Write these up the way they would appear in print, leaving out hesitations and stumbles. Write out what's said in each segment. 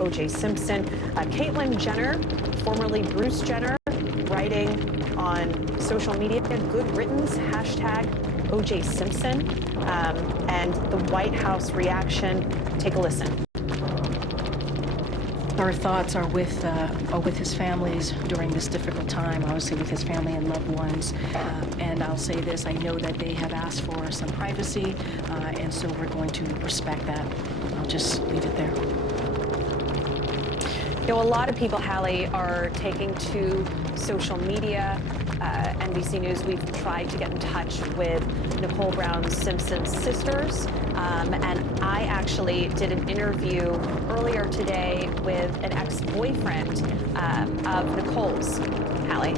O.J. Simpson. Caitlyn Jenner, formerly Bruce Jenner, writing on social media, good riddance, hashtag O.J. Simpson. And the White House reaction, take a listen. Our thoughts are with his families during this difficult time, obviously with his family and loved ones. And I'll say this, I know that they have asked for some privacy, and so we're going to respect that. I'll just leave it there. You know, a lot of people, Hallie, are taking to social media. NBC News, we've tried to get in touch with Nicole Brown Simpson's sisters, and I actually did an interview earlier today with an ex-boyfriend of Nicole's. Hallie.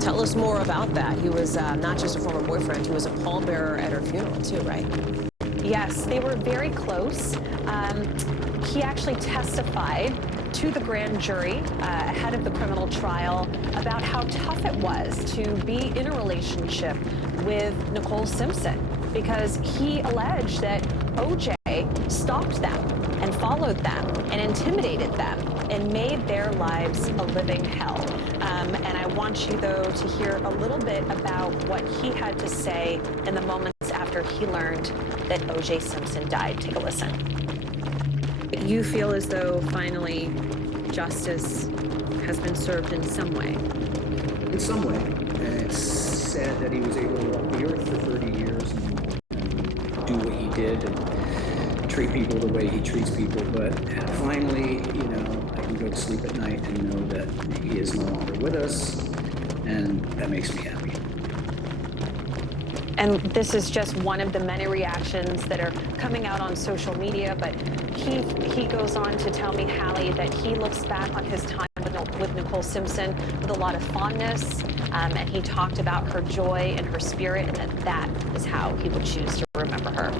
Tell us more about that. He was not just a former boyfriend, he was a pallbearer at her funeral too, right? Yes, they were very close. He actually testified to the grand jury ahead of the criminal trial about how tough it was to be in a relationship with Nicole Simpson, because he alleged that O.J. stalked them and followed them and intimidated them and made their lives a living hell. And I want you, though, to hear a little bit about what he had to say in the moments after he learned that O.J. Simpson died. Take a listen. You feel as though finally justice has been served in some way. In some way. It's sad that he was able to walk the earth for 30 years and do what he did and treat people the way he treats people. But finally, you know, I can go to sleep at night and know that he is no longer with us, and that makes me happy. And this is just one of the many reactions that are coming out on social media, but he goes on to tell me, Hallie, that he looks back on his time with Nicole Simpson with a lot of fondness, and he talked about her joy and her spirit, and that is how he would choose to remember her.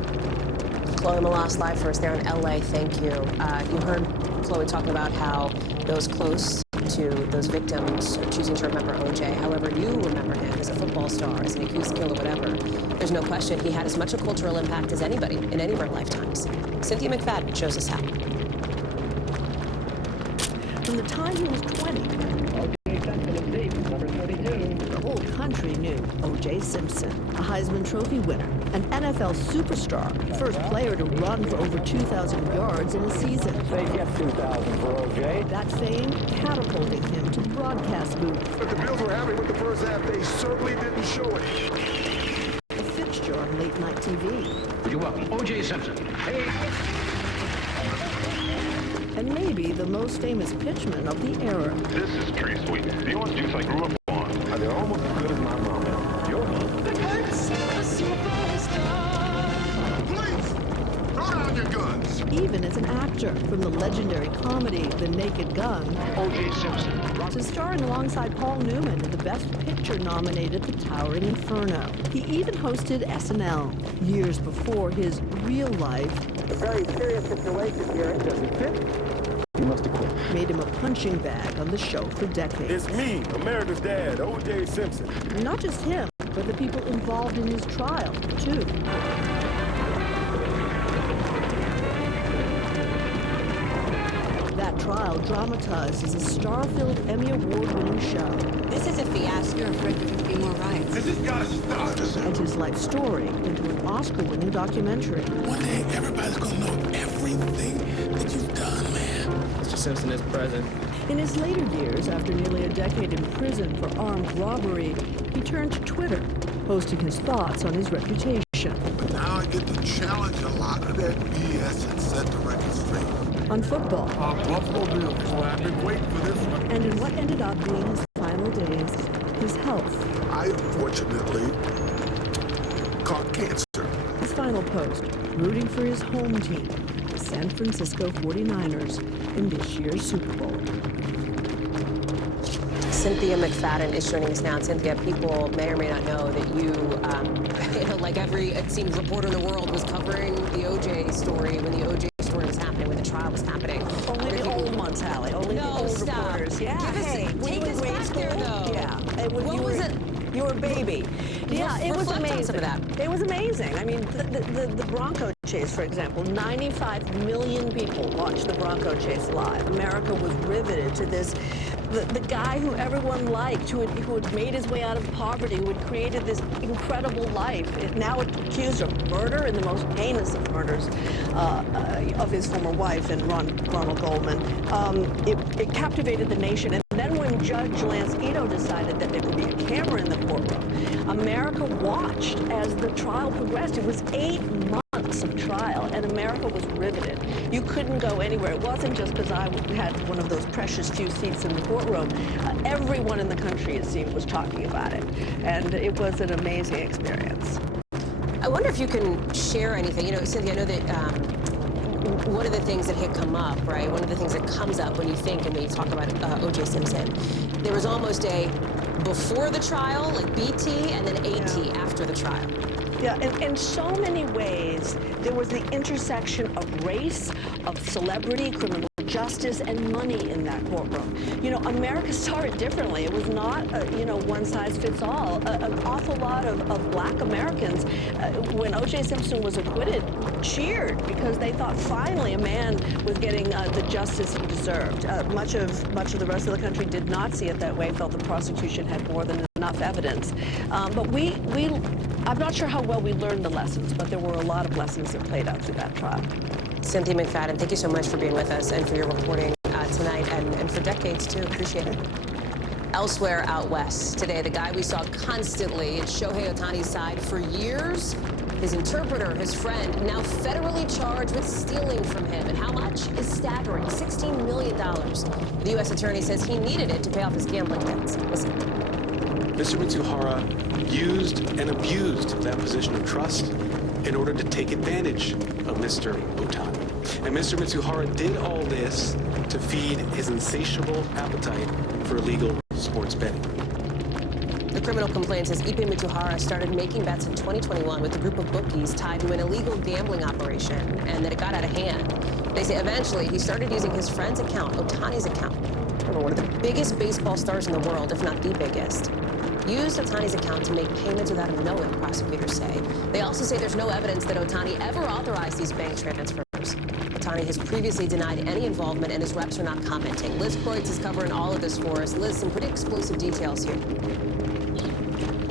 Chloe Malas live for us there in LA, thank you. You heard Chloe talk about how those close to those victims are choosing to remember O.J. However you remember him as a football star, as an accused killer, whatever. There's no question he had as much a cultural impact as anybody in any of our lifetimes. Cynthia McFadden shows us how. From the time he was 20, the whole country knew O.J. Simpson, a Heisman Trophy winner, an NFL superstar, first player to run for over 2,000 yards in a season. They get 2,000 for O.J. That fame catapulted him to the broadcast booth. But the Bills were happy with the first half. They certainly didn't show it. A fixture on late-night TV. Would you welcome O.J. Simpson? Hey! And maybe the most famous pitchman of the era. This is Tree Sweet, the orange juice I grew up on. And they're almost as good as my mom. Your mom? Police! Throw down your guns! Even as an actor, from the legendary comedy The Naked Gun, O.J. Simpson. to starring alongside Paul Newman in the Best Picture nominated The Towering Inferno. He even hosted SNL years before his real life. A very serious situation here. Does it fit? You must have quit. Made him a punching bag on the show for decades. It's me, America's dad, O.J. Simpson. Not just him, but the people involved in his trial, too. That trial dramatized as a star-filled Emmy Award-winning show. This is a fiasco. You're afraid there could be more riots. This has got to stop. And his life story into an Oscar-winning documentary. One day, everybody's going to know everything that you've done, man. Mr. Simpson is present. In his later years, after nearly a decade in prison for armed robbery, he turned to Twitter, posting his thoughts on his reputation. But now I get to challenge a lot of that BS and set the record straight. On football. Buffalo Bills. Well, I've been waiting for this one. And in what ended up being his final days, his health. I unfortunately caught cancer. His final post, rooting for his home team, the San Francisco 49ers, in this year's Super Bowl. Cynthia McFadden is joining us now. Cynthia, people may or may not know that you, like every, it seems, reporter in the world was covering the O.J. story when the O.J. story was happening, when the trial was happening. Only the old ones, Hallie. Only the old reporters. Yeah. Take us back there, though. Yeah. What was it? You were a baby. Yeah, it was Reflect on amazing. some of that. It was amazing. I mean, the Bronco chase, for example, 95 million people watched the Bronco chase live. America was riveted to this. The guy who everyone liked, who had made his way out of poverty, who had created this incredible life, now accused of murder and the most heinous of murders of his former wife and Ronald Goldman. It captivated the nation. And then when Judge Lance Ito decided that there could be a camera in the courtroom, America watched as the trial progressed. It was 8 months of trial, and America was riveted. You couldn't go anywhere. It wasn't just because I had one of those precious few seats in the courtroom. Everyone in the country, it seemed, was talking about it, and it was an amazing experience. I wonder if you can share anything. You know, Cynthia, I know that one of the things that had come up, right, one of the things that comes up when you think and when you talk about O.J. Simpson, there was almost a before the trial, like BT, and then AT after the trial. Yeah, in so many ways, there was the intersection of race, of celebrity, criminal justice, and money in that courtroom. You know, America saw it differently. It was not, one size fits all. An awful lot of black Americans, when O.J. Simpson was acquitted, cheered because they thought finally a man was getting the justice he deserved. Much of the rest of the country did not see it that way, felt the prosecution had more than enough evidence. But I'm not sure how well we learned the lessons, but there were a lot of lessons that played out through that trial. Cynthia McFadden, thank you so much for being with us and for your reporting tonight and for decades, too. Appreciate it. Elsewhere out west, today, the guy we saw constantly at Shohei Ohtani's side for years, his interpreter, his friend, now federally charged with stealing from him. And how much is staggering, $16 million. The U.S. attorney says he needed it to pay off his gambling debts. Listen. Mr. Mitsuhara used and abused that position of trust in order to take advantage of Mr. Ohtani. And Mr. Mitsuhara did all this to feed his insatiable appetite for illegal sports betting. The criminal complaint says Ipe Mitsuhara started making bets in 2021 with a group of bookies tied to an illegal gambling operation, and that it got out of hand. They say eventually he started using his friend's account, Ohtani's account. One of the biggest baseball stars in the world, if not the biggest, used Ohtani's account to make payments without him knowing, prosecutors say. They also say there's no evidence that Ohtani ever authorized these bank transfers. Ohtani has previously denied any involvement, and his reps are not commenting. Liz Kreutz is covering all of this for us. Liz, some pretty explosive details here.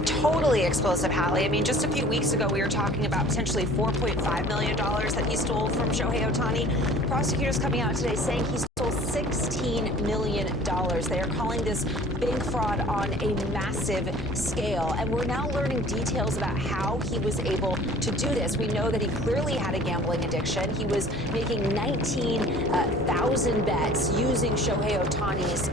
Totally explosive, Hallie. I mean, just a few weeks ago, we were talking about potentially $4.5 million that he stole from Shohei Ohtani. Prosecutors coming out today saying he stole $16 million. They are calling this bank fraud on a massive scale. And we're now learning details about how he was able to do this. We know that he clearly had a gambling addiction. He was making 19,000 bets using Shohei Ohtani's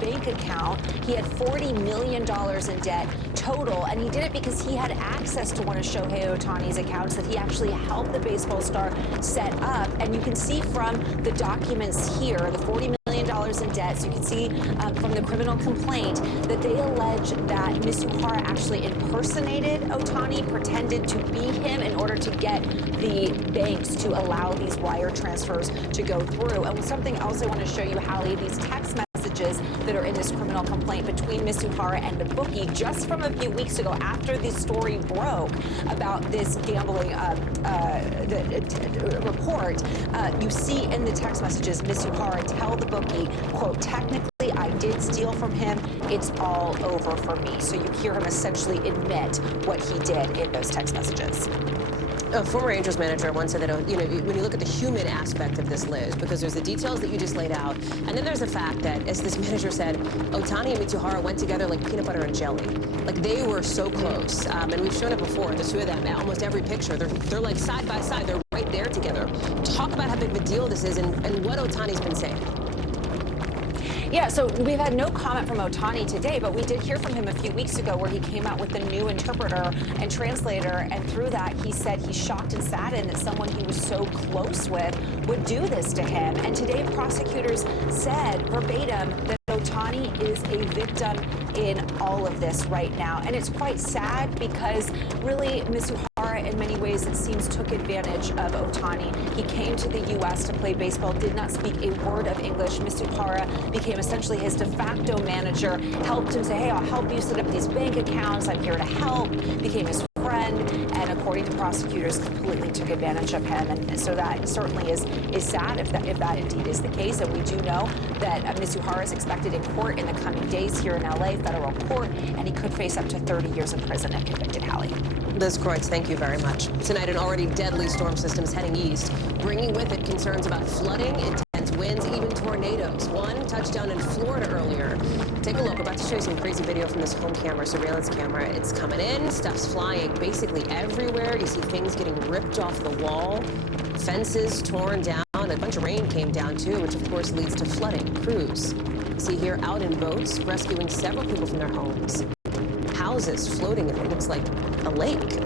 bank account. He had $40 million in debt total, and he did it because he had access to one of Shohei Ohtani's accounts that he actually helped the baseball star set up. And you can see from the documents here, the $40 million in debt. So you can see from the criminal complaint that they allege that Mitsuhara actually impersonated Ohtani, pretended to be him in order to get the banks to allow these wire transfers to go through. And something else I want to show you, Hallie, these text messages that are in this criminal complaint between Mitsuhara and the bookie just from a few weeks ago after the story broke about this gambling report. You see in the text messages, Mitsuhara tell the bookie, quote, technically I did steal from him. It's all over for me. So you hear him essentially admit what he did in those text messages. A former Angels manager once said that, when you look at the human aspect of this, Liz, because there's the details that you just laid out, and then there's the fact that, as this manager said, Ohtani and Mitsuhara went together like peanut butter and jelly. Like, they were so close. And we've shown it before, the two of them, almost every picture. They're like side by side. They're right there together. Talk about how big of a deal this is and what Ohtani's been saying. Yeah, so we've had no comment from Ohtani today, but we did hear from him a few weeks ago where he came out with the new interpreter and translator, and through that he said he's shocked and saddened that someone he was so close with would do this to him. And today prosecutors said verbatim that Ohtani is a victim in all of this right now. And it's quite sad because really Mitsuhara in many ways it seems took advantage of Ohtani. He came to the U.S. to play baseball, did not speak a word of English. Mitsuhara became essentially his de facto manager, helped him say, hey, I'll help you set up these bank accounts. I'm here to help. Became his friend. And of course, according to prosecutors, completely took advantage of him. And so that certainly is sad if that indeed is the case. And we do know that Ms. Zuhara is expected in court in the coming days here in LA, federal court, and he could face up to 30 years in prison if convicted, Hallie. Liz Kreutz, thank you very much. Tonight, an already deadly storm system is heading east, bringing with it concerns about flooding, intense winds, even tornadoes. One touched down in Florida earlier. Take a look. We're about to show you some crazy video from this home camera, surveillance camera. It's coming in, stuff's flying basically everywhere. You see things getting ripped off the wall, fences torn down. A bunch of rain came down too, which of course leads to flooding. Crews, see here, out in boats, rescuing several people from their homes. Houses floating in what looks like a lake.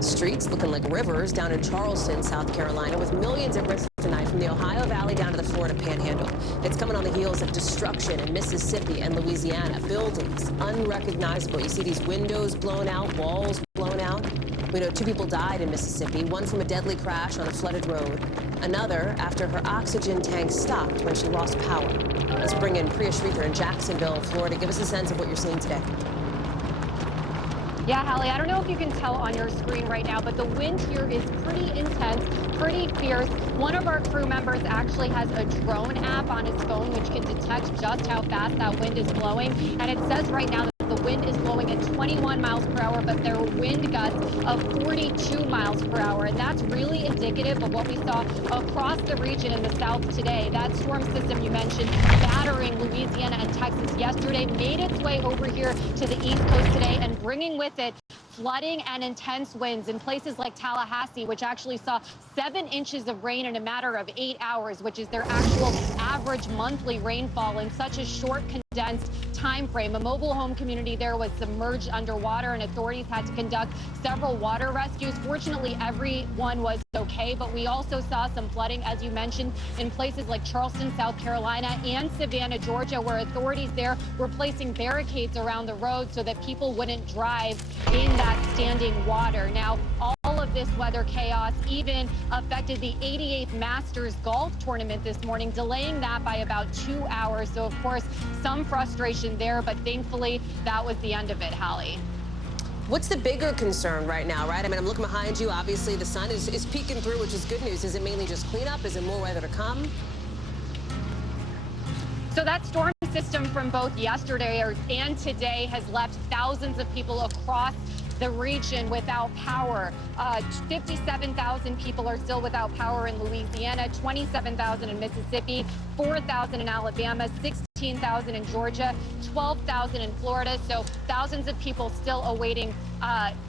Streets looking like rivers down in Charleston, South Carolina, with millions at risk tonight from the Ohio Valley down to the Florida Panhandle. It's coming on the heels of destruction in Mississippi and Louisiana. Buildings unrecognizable. You see these windows blown out, walls blown out. We know 2 people died in Mississippi, one from a deadly crash on a flooded road, another after her oxygen tank stopped when she lost power. Let's bring in Priya Sridhar in Jacksonville, Florida. Give us a sense of what you're seeing today. Yeah, Hallie, I don't know if you can tell on your screen right now, but the wind here is pretty intense, pretty fierce. One of our crew members actually has a drone app on his phone which can detect just how fast that wind is blowing. And it says right now that the wind is blowing at 21 miles per hour, but there are wind gusts of 42 miles per hour. And that's really indicative of what we saw across the region in the south today. That storm system you mentioned battering Louisiana and Texas yesterday made its way over here to the East Coast today and bringing with it flooding and intense winds in places like Tallahassee, which actually saw 7 inches of rain in a matter of 8 hours, which is their actual average monthly rainfall in such a short, condensed time frame. A mobile home community there was submerged underwater, and authorities had to conduct several water rescues. Fortunately, everyone was okay, but we also saw some flooding, as you mentioned, in places like Charleston, South Carolina, and Savannah, Georgia, where authorities there were placing barricades around the road so that people wouldn't drive in that standing water. Now, all of this weather chaos even affected the 88th Masters golf tournament this morning, delaying that by about 2 hours. So, of course, some frustration there, but thankfully that was the end of it, Hallie. What's the bigger concern right now, right? I mean, I'm looking behind you. Obviously, the sun is peeking through, which is good news. Is it mainly just cleanup? Is it more weather to come? So that storm system from both yesterday and today has left thousands of people across the region without power. 57,000 people are still without power in Louisiana, 27,000 in Mississippi, 4,000 in Alabama, 16,000 in Georgia, 12,000 in Florida. So thousands of people still awaiting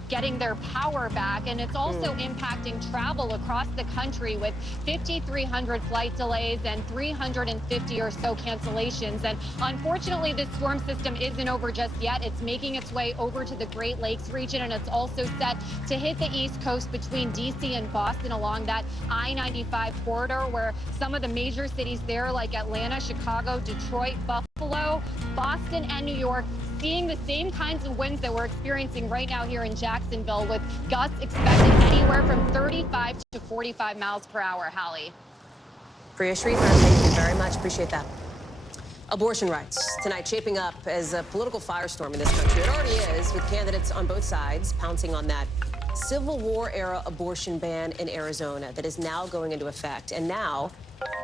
getting their power back. And it's also impacting travel across the country with 5,300 flight delays and 350 or so cancellations. And unfortunately, this storm system isn't over just yet. It's making its way over to the Great Lakes region, and it's also set to hit the East Coast between D.C. and Boston along that I-95 corridor, where some of the major cities there like Atlanta, Chicago, Detroit, Buffalo, Boston, and New York seeing the same kinds of winds that we're experiencing right now here in Jacksonville, with gusts expected anywhere from 35 to 45 miles per hour, Hallie. Priya Sridhar, thank you very much. Appreciate that. Abortion rights tonight shaping up as a political firestorm in this country. It already is, with candidates on both sides pouncing on that Civil War-era abortion ban in Arizona that is now going into effect. And now,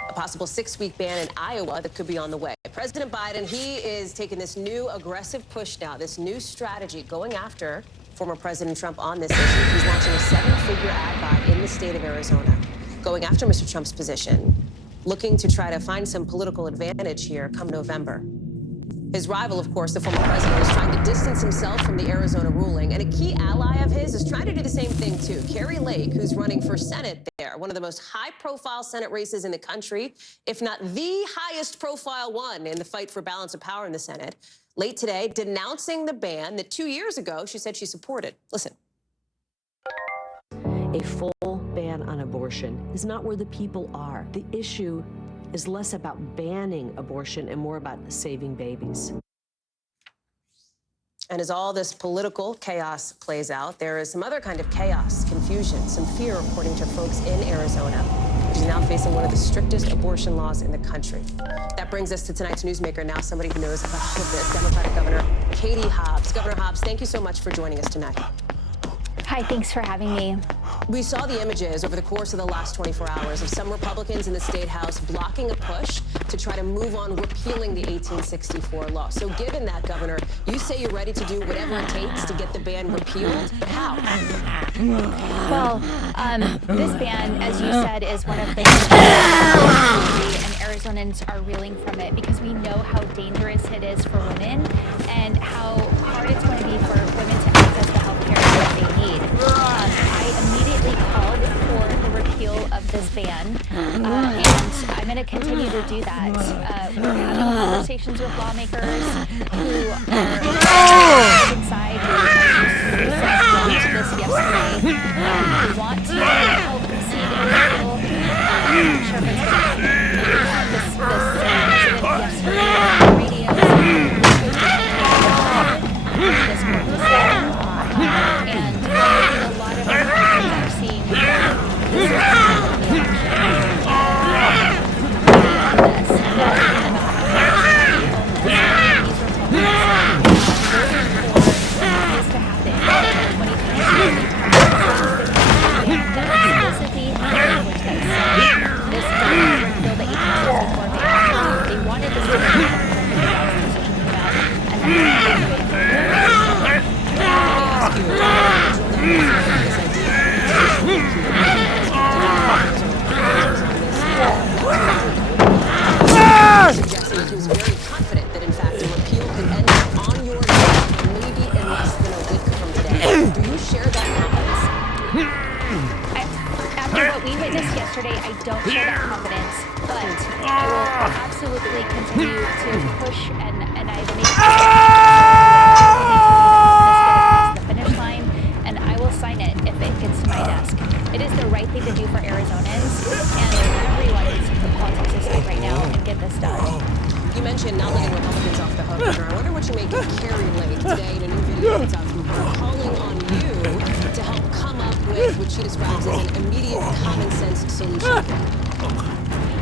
a possible 6-week ban in Iowa that could be on the way. President Biden, he is taking this new aggressive push now, this new strategy going after former President Trump on this issue. He's launching a 7-figure ad buy in the state of Arizona, going after Mr. Trump's position, looking to try to find some political advantage here come November. His rival, of course, the former president, is trying to distance himself from the Arizona ruling, and a key ally of his is trying to do the same thing, too. Kari Lake, who's running for Senate there, one of the most high-profile Senate races in the country, if not the highest-profile one in the fight for balance of power in the Senate, late today denouncing the ban that 2 years ago she said she supported. Listen. A full ban on abortion is not where the people are. The issue is less about banning abortion and more about saving babies. And as all this political chaos plays out, there is some other kind of chaos, confusion, some fear, according to folks in Arizona, which is now facing one of the strictest abortion laws in the country. That brings us to tonight's newsmaker, now somebody who knows about all of this, Democratic Governor Katie Hobbs. Governor Hobbs, thank you so much for joining us tonight. Hi, thanks for having me. We saw the images over the course of the last 24 hours of some Republicans in the State House blocking a push to try to move on repealing the 1864 law. So given that, Governor, you say you're ready to do whatever it takes to get the ban repealed, but how? Well, this ban, as you said, is one of the and Arizonans are reeling from it because we know how dangerous it is for women and how hard it's going to be for women to access the health care that they need. I immediately called for the repeal of this ban, and I'm going to continue to do that. We're having conversations with lawmakers who are inside who said this yesterday. We want to help see the repeal. I'm sure if it's going to happen. This president yesterday on the radio this court decision. And a lot of Americans are seeing that this is going to be the election. Beyond this, and about these Republicans voting for this to happen in 2022. Explicitly language that said this doesn't repeal the 1864 ban. They wanted this to be part of the decision came out, and Suggesting he was very confident that in fact a repeal could end up on your desk maybe in less than a week from today. Do you share that confidence? After what we witnessed yesterday, I don't share that confidence, but I will absolutely continue to push and I make the finish line, and I will sign it if it gets to my desk. It is the right thing to do for Arizonans, and everyone needs to put politics aside right now and get this done. You mentioned not letting Republicans off the hook, Governor. I wonder what you make of Carrie Lake today in a new video that's out from her calling on you to help come up with what she describes as an immediate common sense solution.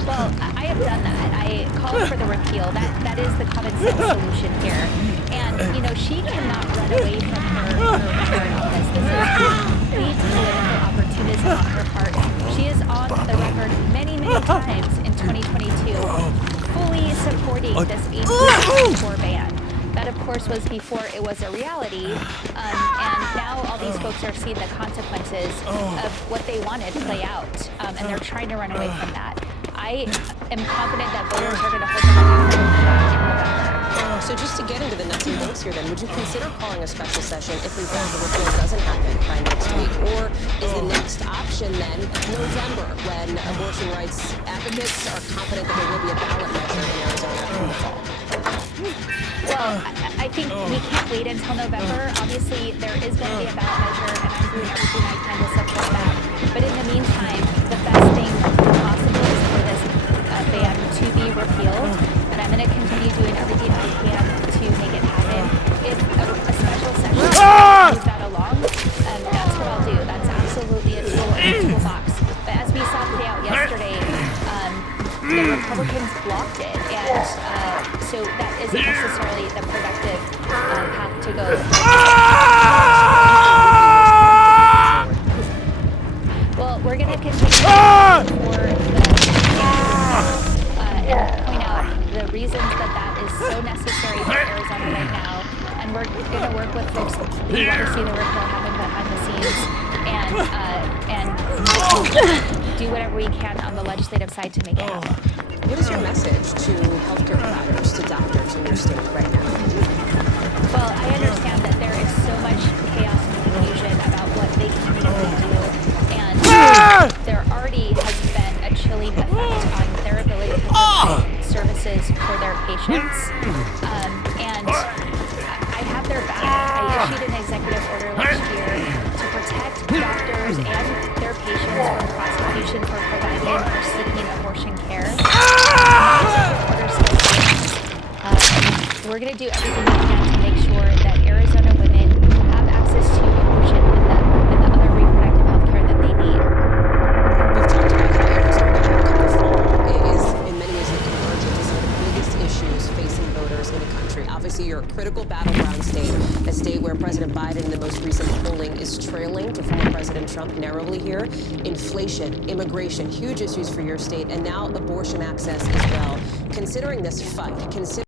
Well, I have done that. I called for the repeal. That is the common sense solution here. And, you know, she cannot run away from her record on this. This is complete political opportunism on her part. She is on the record many, many times in 2022 fully supporting this 1864 ban. That, of course, was before it was a reality, and now all these folks are seeing the consequences of what they wanted play out, and they're trying to run away from that. I am confident that voters are going to hold them accountable in November. So just to get into the nuts and bolts here then, would you consider calling a special session if in fact the repeal doesn't happen by next week? Or is the next option then November, when abortion rights advocates are confident that there will be a ballot measure in Arizona in the fall? Well, I think we can't wait until November. Obviously, there is going to be a ballot measure, and I'm doing everything I can to support that. But in the meantime, the best thing possible is for this ban to be repealed, and I'm going to continue doing everything I can to make it happen. If a special session moves that along, that's what I'll do. That's absolutely a tool in the toolbox. But as we saw play out yesterday, the Republicans blocked it, and so that isn't necessarily the productive path to go. Well, we're going to continue for and point out the reasons that is so necessary for Arizona right now, and we're going to work with folks who want to see the repeal happen behind the scenes, and do whatever we can on the legislative side to make it happen. What is your message to healthcare providers, to doctors in your state right now? Well, I understand that there is so much chaos and confusion about what they can legally do, and there already has been a chilling effect on their ability to provide services for their patients, and I have their back. I issued an executive order last year to protect doctors and their patients from prosecution for providing or seeking abortion care. We're going to do everything we can to make sure that Arizona women have access to abortion and the other reproductive health care that they need. We've talked about how Arizona come to fall is in many ways the convergence of some of the biggest issues facing voters in the country. Obviously, Obviously, you're a critical battleground state, a state where President Biden in the most recent polling is trailing to former President Trump narrowly here. Inflation, immigration, huge issues for your state, and now abortion access as well. Considering this fight,